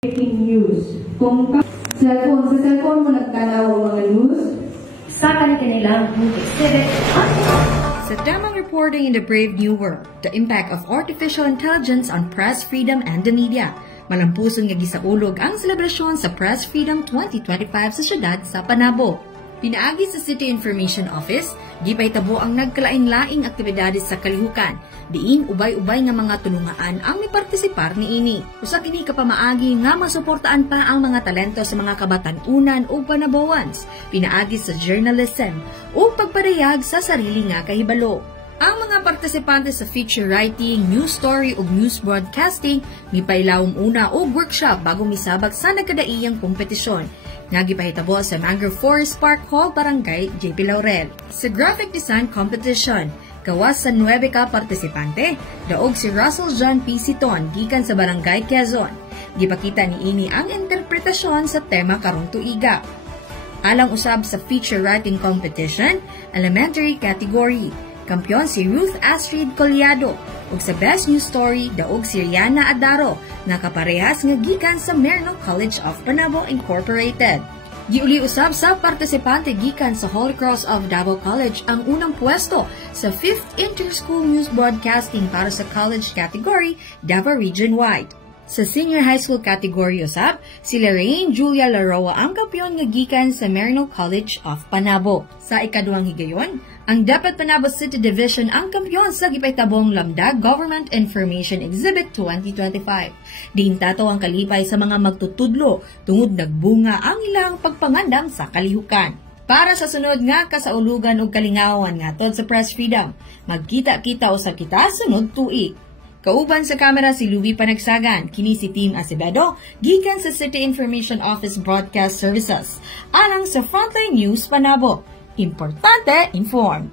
Breaking news. Kung sa cellphone mo nagtanaw ang mga news, sa kanilang exhibit. Sa tamang reporting in the brave new world, the impact of artificial intelligence on press freedom and the media. Malampuson nga gisaulog ang selebrasyon sa Press Freedom 2025 sa syudad sa Panabo. Pinaagi sa City Information Office, gipahitabo ang nagkalain-laing aktibidades sa kalihukan. Diin ubay-ubay nga mga tulungaan ang mipartisipar niini. Usa kini kapamaagi nga masuportaan pa ang mga talento sa mga kabatan-unan ug panabawans. Pinaagi sa journalism ug pagparehag sa sarili nga kahibalo. Ang mga partisipante sa feature writing, news story ug news broadcasting mipailawom una og workshop bago misabak sa nagkadaiyang kompetisyon nga gipahitabo sa Mangrove Forest Park Hall, Barangay JP Laurel. Sa graphic design competition, gawas sa 9 ka partisipante, daog si Russell John P. Siton gikan sa Barangay Quezon. Gipakita niini ang interpretasyon sa tema karong tuiga. Alang usab sa feature writing competition, elementary category, kampiyon si Ruth Astrid Collado ug sa Best News Story daog si Rihanna Adaro nga kaparehas nga gikan sa Merno College of Panabo Incorporated. Giuli usab sa partisipante gikan sa Holy Cross of Davao College ang unang pwesto sa 5th Inter-School News Broadcasting para sa college category Davao Region-wide. Sa senior high school category usab, si Lorraine Julia Laroa ang kampiyon nga gikan sa Merno College of Panabo. Sa ikaduhang higayon, ang Dapat Panabo City Division ang kampiyon sa gipahitabong Lamdag Government Information Exhibit 2025. Diintato ang kalipay sa mga magtutudlo tungod nagbunga ang ilang pagpangandam sa kalihukan. Para sa sunod nga kasaulugan ug kalingawan ngatod sa Press Freedom, magkita-kita usab kita sunod tuig. Kauban sa kamera si Louie Panagsagan, kini si Team Acevedo, gikan sa City Information Office Broadcast Services, alang sa Frontline News Panabo. Importante, informed.